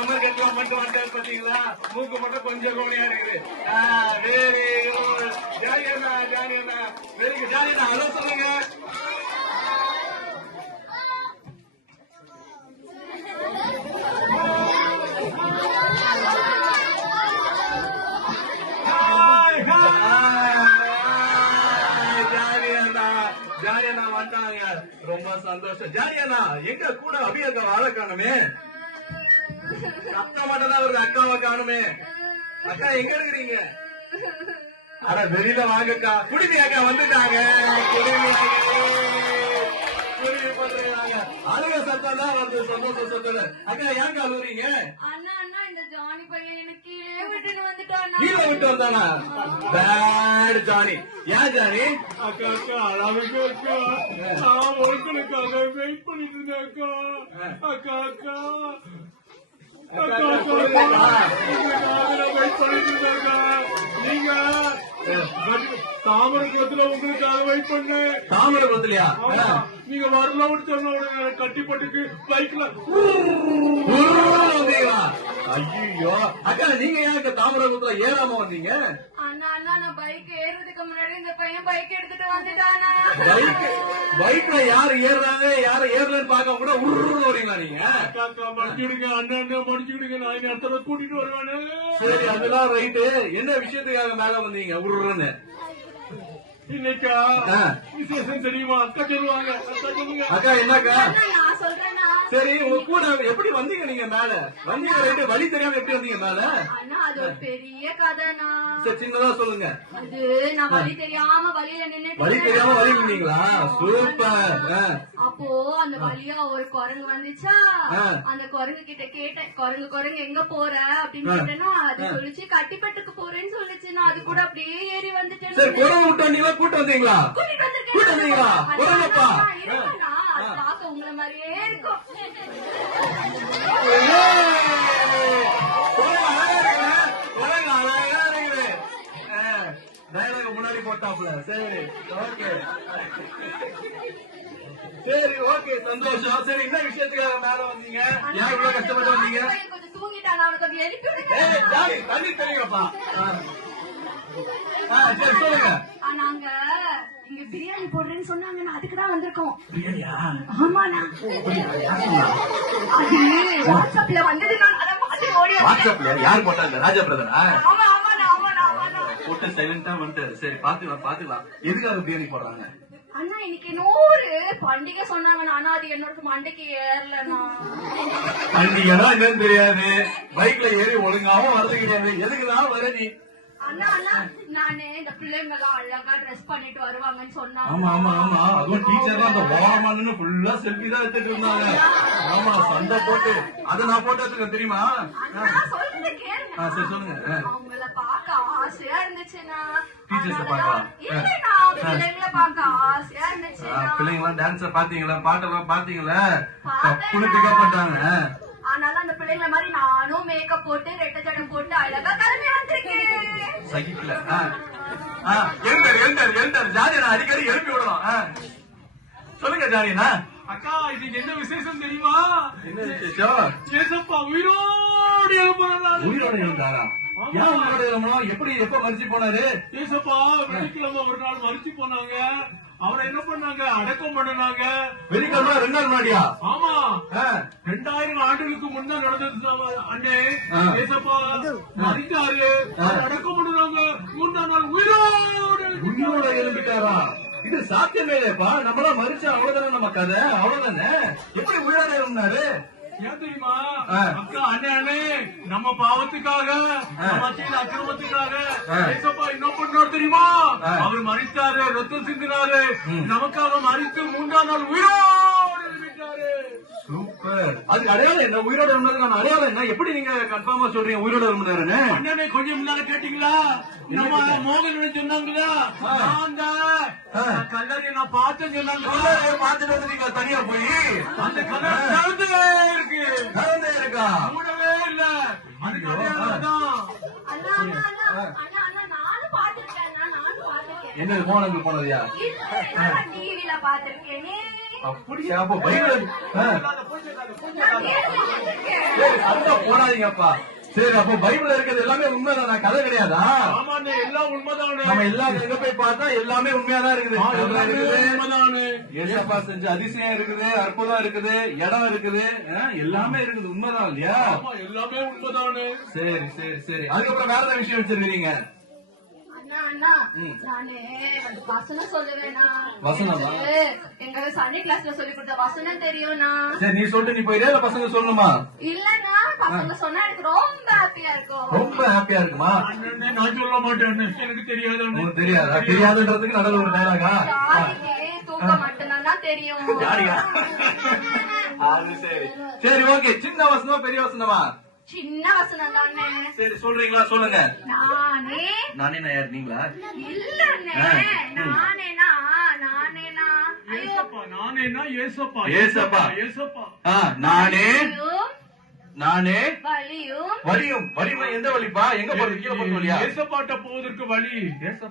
Summer கட்டலாம் மட்டும் வந்துட்டாரு பாத்தீங்களா? மூக்கு மட்டும் கொஞ்சம் கோணியா இருக்குது. வெரி குட் ஜாலியண்ணா, ஜாலியண்ணா, வெரி குட் ஜாலியண்ணா. ஹலோ சொல்லுங்க. ஜாலியண்ணா வந்தாங்க, ரொம்ப சந்தோஷம். ஜாலியண்ணா எங்க கூட அபியக்கா வாழ காணுமே, அக்கா மட்டும் தான் வருது, அக்காவை காணுமே. அக்கா எங்க இருக்கிறீங்க? அட வெளியில வாங்கக்கா. குடிமி அக்கா வந்துட்டாங்க. குடிமி பண்றாங்க. அழுக சத்தம் தான் வருது, சந்தோஷ சத்தம். அக்கா ஏங்க அழுகுறீங்க? ஜானி பையன் எனக்கு கீழே விட்டுட்டு வந்துட்டானா? கீழே விட்டு வந்தானா? Bad Johnny. ஏன் ஜானி? அக்கா அக்கா அழகு அக்கா, நான் ஒருத்தனுக்காக வெயிட் பண்ணிட்டு இருந்தேன் அக்கா. அக்கா அக்கா அக்கா வெயிட் பண்ணிட்டு இருந்தேன் அக்கா. நீங்க தாமரகுளத்துல உங்களுக்காக வெயிட் பண்ணேன். தாமரகுளத்துலயா? நீங்க வரலாம்னு சொன்ன உடனே கட்டிப்பட்டுக்கு பைக்ல. ஐயோ அக்கா, நீங்க ஏன் தாமரகுளத்துல ஏறாம வந்தீங்க? அண்ணா அண்ணா, நான் பைக் ஏறதுக்கு முன்னாடி இந்த பையன் பைக் எடுத்துட்டு வந்துட்டானா? பைக்ல யாரு ஏறுறாங்க யாரு ஏறலன்னு பாக்க கூட உருன்னு வரீங்களா நீங்க? அக்கா அக்கா மடிச்சுடுங்க, அண்ணன் அண்ணன் மடிச்சுடுங்க, நான் இடத்துல கூட்டிட்டு வருவானு. சரி அதெல்லாம் ரைட்டு. என்ன விஷயத்துக்காக மேல வந்தீங்க உருன்னு? இன்னைக்கா விசேஷம் தெரியுமா? அக்கா சொல்லுவாங்க. அக்கா சொல்லுங்க. அக்கா என்னக்கா? நான் சொல்றேன்னா. சரி உங்க கூட எப்படி வந்தீங்க நீங்க மேல? வந்தீங்க ரைட்டு, வழி தெரியாம எப்படி வந்தீங்க மேல? அண்ணா அது ஒரு பெரிய கதைனா. சரி சின்னதா சொல்லுங்க. அது நான் வழி தெரியாம வழியில நின்னுட்டு. வழி தெரியாம வழி நின்னீங்களா? சூப்பர். அப்போ அந்த வழியா ஒரு குரங்கு வந்துச்சா, அந்த குரங்கு கிட்ட கேட்டேன், குரங்கு எங்க போற அப்படின்னு கேட்டேன்னா அது சொல்லிச்சு கட்டிப்பட்டுக்கு போறேன்னு சொல்லிச்சு. நான் அது கூட அப்படியே ஏறி வந்துட்டேன். சரி குரங்கு விட்டு வந்தீங்களா கூட்டு வந்தீங்களா? கூட்டு வந்தீங்களா? குரங்கப்பா அது பார்க்க உங்களை மாதிரியே இருக்கும். முன்னாடி போட்டாப்ல. சரி ஓகே சரி ஓகே சந்தோஷம். சரி என்ன விஷயத்துக்காக மேல வந்தீங்க? ஏன் இவ்வளவு கஷ்டப்பட்டு வந்தீங்க? கொஞ்சம் தூங்கிட்டான், அவனுக்கு கொஞ்சம் எழுப்பி தண்ணி தெரியுங்கப்பா. சரி சொல்லுங்க. நாங்க இங்க பிரியாணி போடுறேன்னு சொன்னாங்க, நான் அதுக்குதான் வந்திருக்கோம். பிரியாணியா? ஆமாண்ணா, அது வாட்ஸ்அப்ல வந்தது. வாட்ஸ்அப்ல யாரு போட்டாங்க? ராஜா பிரதரா? ஆமா ஆமாண்ணா ஆமாண்ணா ஆமாண்ணா. போட்டு சைலண்டா வந்துட்டாரு. சரி பாத்துக்கலாம் பாத்துக்கலாம். எதுக்காக பிரியாணி போடுறாங்க? அண்ணா இன்னைக்கு இன்னொரு பண்டிகை சொன்னாங்கண்ணா, ஆனா அது என்னோட மண்டைக்கு ஏறலண்ணா. பண்டிகைனா என்னன்னு தெரியாது, பைக்ல ஏறி ஒழுங்காவும் வரது கிடையாது. எதுக்குதான் வர நீ? அண்ணா அண்ணா, நானே இந்த பிள்ளைங்க எல்லாம் அழகா ட்ரெஸ் பண்ணிட்டு வருவாங்கன்னு சொன்னாங்க. ஆமா ஆமா ஆமா, அதுவும் டீச்சர்லாம் அந்த ஓரமான ஃபுல்லா செல்ஃபி தான் எடுத்துட்டு இருந்தாங்க. ஆமா சண்டை போட்டு அதை நான் போட்டு எடுத்துக்க தெரியுமா? சொல்லுங்க கேளுங்க. சரி சொல்லுங்க. அவங்கள பாக்க ஆசையா இருந்துச்சுன்னா. டீச்சர்ஸ பாக்கலாம். இல்லைண்ணா, பிள்ளைங்களை பாக்க ஆசையா இருந்துச்சுன்னா. பிள்ளைங்களாம் டான்ஸ பாத்தீங்களா? பாட்டெல்லாம் பாத்தீங்களா? கப்புனு பிக்கப் பண்ணிட்டாங்க. ஆனால அந்த பிள்ளைங்கள மாதிரி நானும் மேக்கப் போட்டு ரெட்டை ஜடம் போட்டு அழகா கிளம்பி வந்திருக்கேன். சகிக்கல. எழுந்தாரு ஜாலியா அடிக்கடி எழுப்பி விடலாம். சொல்லுங்க ஜாலியனா. அக்கா இதுக்கு என்ன விசேஷம் தெரியுமா? என்ன விசேஷம்? ஏசப்பா உயிரோடு எழுப்புறாரு. உயிரோடு எழுந்தாரா? ஏன் உயிரோடு எழுப்பணும்? எப்படி எப்ப மறிச்சு போனாரு? ஏசப்பா வெள்ளிக்கிழமை ஒரு நாள் மறிச்சு போனாங்க. அவரை என்ன பண்ணாங்க? அடக்கம் பண்ணாங்க. வெள்ளிக்கிழமை 2 நாள் முன்னாடியா? ஆமா, 2000 ஆண்டுகளுக்கு முன்ன நடந்தது அண்ணே. ஏசப்பா மறித்தாரு, அடக்கம் பண்ணாங்க. 3ஆம் நாள் உயிரோட எழுப்பிட்டாரா? இது சாத்தியமே இல்லையப்பா. நம்மளாம் மறிச்சா அவ்வளவுதானே நம்ம கதை, அவ்வளவுதானே. எப்படி உயிரோட எழுப்பினாரு? ஏன் தெரியுமா? அக்கா அண்ணே அண்ணே, நம்ம பாவத்துக்காக நம்ம செய்த அக்கிரமத்துக்காக ஏசப்பா என்ன பண்ணாரு தெரியுமா? அவர் மறித்தாரு, ரத்தம் சிந்தினாரு, நமக்காக மறித்து 3ஆம் நாள் உயிரோடு எழுப்பிட்டாரு. சூப்பர். அதுக்கு அடையாளம் என்ன? உயிரோட இருந்ததுக்கான அடையாளம் என்ன? எப்படி நீங்க கன்ஃபார்மா சொல்றீங்க உயிரோட இருந்தாருன்னு? அண்ணனே கொஞ்சம் முன்னால கேட்டீங்களா? நம்ம மோகன் சொன்னாங்களா? கல்லறையை நான் பார்த்தேன்னு சொன்னாங்க. பார்த்துட்டு வந்து நீங்க தனியா போய் அந்த கல்லறை திறந்தே இருக்கு. திறந்தே இருக்கா? மூடவே இல்ல. அதுக்கு அடையாளம் தான். அண்ணா அண்ணா அண்ணா அண்ணா அண்ணா, நானும் பாத்திருக்கேன். நானும் பாத்திருக்கேன். என்னது மோகனுக்கு போனதையா? டிவில பாத்திருக்கேனே. அப்படியா? அப்ப பைபிள் சரி சண்டை போடாதீங்கப்பா. சரி அப்போ பைபிள்ல இருக்கிறது எல்லாமே உண்மைதானா, கதை கிடையாதா? ஆமாண்ணே, எல்லாம் உண்மைதானே. நம்ம எல்லாம் எங்க போய் பார்த்தா எல்லாமே உண்மையாதான் இருக்குது. உண்மைதானே. ஏசப்பா செஞ்ச அதிசயம் இருக்குது, அற்புதம் இருக்குது, இடம் இருக்குது, எல்லாமே இருக்குது. உண்மைதான் இல்லையா? ஆமா, எல்லாமே உண்மைதானே. சரி சரி சரி. அதுக்கப்புறம் வேற என்ன விஷயம் வச்சிருக்கீங்க? அண்ணா அண்ணா நானு அந்த வசனம் சொல்லுவேனா? வசனமா? எங்க சண்டே கிளாஸ்ல சொல்லி கொடுத்த வசனம் தெரியும்னா. சரி நீ சொல்லிட்டு நீ போயிடா இல்ல பசங்க சொல்லணுமா? இல்லன்னா பசங்க சொன்னா எனக்கு ரொம்ப ஹாப்பியா இருக்கும். ரொம்ப ஹாப்பியா இருக்குமா? அண்ணே, நான் சொல்ல மாட்டேன், எனக்கு தெரியாது. உங்களுக்கு தெரியாதா? தெரியாதுன்றதுக்கு நடுவில் ஒரு டயலாகா? தூக்க மட்டும்தான் தெரியும். அது சரி சரி ஓகே. சின்ன வசனமா பெரிய வசனமா? சின்ன வசனம் தானே. சரி சொல்றீங்களா? சொல்லுங்க. நானே நானே நான் யார் நீங்களா? இல்லண்ணே நானேனா நானேனா ஏசப்பா, நானேனா ஏசப்பா. ஏசப்பா. ஏசப்பா. நானே நானே வலியும் வலியும். வலிமா எந்த வலிப்பா? எங்க போறது? கீழே போறது வழியா? ஏசப்பாட்ட போவதற்கு வழி,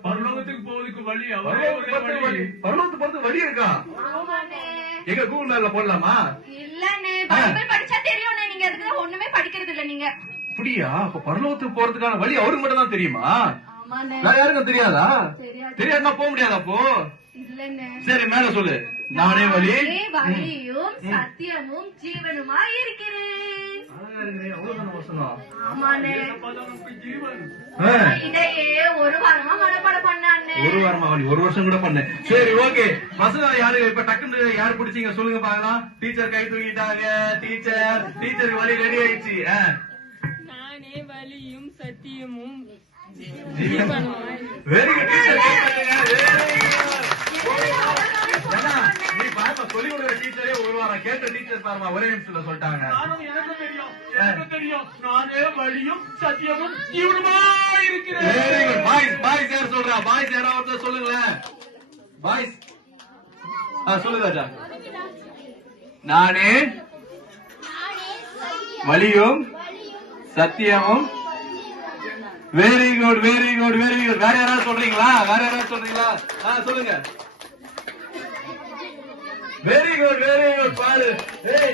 பரலோகத்துக்கு போவதற்கு வழி, அவரே ஒரே பரலோகத்துக்கு வழி. பரலோகத்துக்கு போறதுக்கு வழி இருக்கா? ஆமாண்ணே. எங்க கூகுள் மேல போடலாமா? இல்லண்ணே பைபிள் படிச்சா தெரியும்ண்ணே. நீங்க அதுக்கு ஒண்ணுமே படிக்கிறது இல்ல நீங்க. அப்படியா? அப்ப பரலோகத்துக்கு போறதுக்கான வழி அவருக்கு மட்டும் தான் தெரியுமா? ஆமாண்ணே. வேற யாருக்கும் தெரியாதா? தெரியாது. தெரியாதுன்னா போக முடியாதா அப்போ? இல்லண்ணே. சரி மேல சொல்லு. நானே வழி வழியும் சத்தியமும் ஜீவனுமாய் இருக்கிறேன். ஆமாண்ணே. நமக்கு ஜீவன். இதையே ஒரு வாரமா மனப்பாடம் பண்ணாண்ணே. ஒரு வாரமா வழி, ஒரு வருஷம் கூட பண்ண. சரி ஓகே. வசனம் யாரு இப்ப டக்குன்னு யாரு பிடிச்சீங்க சொல்லுங்க பாக்கலாம். டீச்சர் கை தூக்கிட்டாங்க. டீச்சருக்கு வழி ரெடி ஆயிடுச்சு. நானே வழியும் சத்தியமும் வெரி குட் டீச்சர். நீ பாருமா சொல்லி கொடுக்குற டீச்சரே ஒரு வாரம் கேட்ட டீச்சர் பாருமா ஒரே நிமிஷத்துல சொல்லிட்டாங்க. நானும் எனக்கு தெரியும். நானே வழியும் சத்தியமும் ஜீவனுமாய் இருக்கிறேன். Very good. பாய்ஸ் யார் சொல்றா? பாய்ஸ் யாராவது சொல்லுங்களேன். பாய்ஸ் சொல்லுங்க ராஜா. நானே வழியும் சத்தியமும். Very good very good very good. வேற யாராவது சொல்றீங்களா? வேற யாராவது சொல்றீங்களா? சொல்லுங்க. Very good very good. பாரு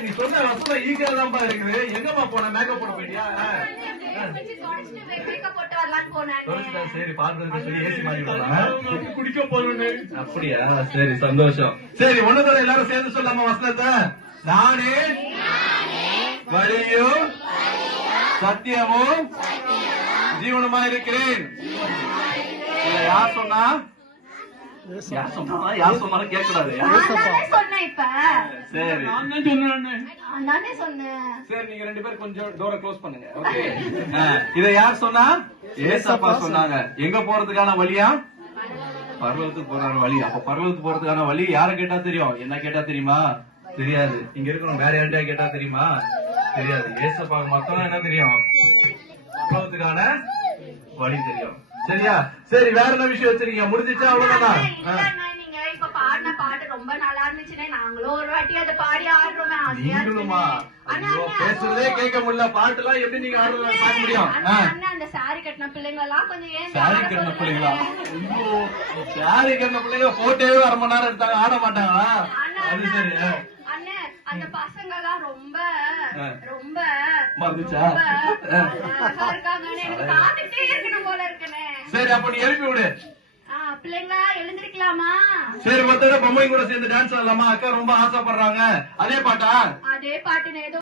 நீ சொன்ன வசனம் ஈஸியா தான்ப்பா இருக்குது. எங்கம்மா போன? மேக்கப் போட போயிட்டியா? போட்டு வரலான்னு போனேன். சரி பாக்குறதுக்கு சொல்லி ஏசி மாறி விடலாம். குடிக்க போறேன். அப்படியா? சரி சந்தோஷம். சரி ஒண்ணுதான் எல்லாரும் சேர்ந்து சொல்லாம வசனத்தை. நானே வழியும் சத்தியமும் ஜீவனுமா இருக்கிறேன். யார் சொன்னா? யார் சொன்னாலும் கேட்கக்கூடாது. சொன்னேன் இப்ப. சரி நான் தான் சொன்னேன். நானே சொன்னேன். சரி நீங்க ரெண்டு பேரும் கொஞ்சம் டோரை க்ளோஸ் பண்ணுங்க. ஓகே. இத யார் சொன்னா? ஏசப்பா சொன்னாங்க. எங்க போறதுக்கான வழியா? பரலோகத்துக்கு போறான வழி. அப்ப பரலோகத்துக்கு போறதுக்கான வழி யார கேட்டா தெரியும்? என்ன கேட்டா தெரியுமா? தெரியாது. இங்க இருக்கணும் வேற யார்கிட்ட கேட்டா தெரியுமா? தெரியாது. ஏசப்பா மட்டும் என்ன தெரியும்? பரலோகத்துக்கான வழி தெரியும். சரியா? சரி வேற என்ன விஷயம் வச்சிருக்கீங்க? முடிஞ்சிச்சா? அவ்வளவுதானா? நீங்க இப்ப பாடின பாட்டு ரொம்ப நல்லா இருந்துச்சுன்னே நாங்களும் ஒரு வாட்டி அதை பாடி ஆடுறோமே. நீங்களுமா? பேசுறதே கேட்க முடியல. பாட்டு எல்லாம் எப்படி நீங்க ஆடுறது பார்க்க முடியும்? அந்த சாரி கட்டின பிள்ளைங்க எல்லாம் கொஞ்சம் ஏன் சாரி கட்டின பிள்ளைங்களா? சாரி கட்டின பிள்ளைங்க போட்டோவே அரை மணி நேரம் எடுத்தாங்க, ஆட மாட்டாங்களா? அது சரி. அண்ணே அந்த பசங்க எல்லாம் ரொம்ப ரொம்ப மறந்துச்சா? அழகா இருக்காங்கன்னு எனக்கு பார்த்துட்டே இருக்கணும் போல இருக்குனே. சரி அப்ப நீ எழுப்பி விடு. பிள்ளைங்களா எழுந்திருக்கலாமா? சரி மொத்தம் பொம்மை கூட சேர்ந்து டான்ஸ் ஆடலாமா? அக்கா ரொம்ப ஆசைப்படுறாங்க. அதே பாட்டா? அதே பாட்டுன்னு ஏதோ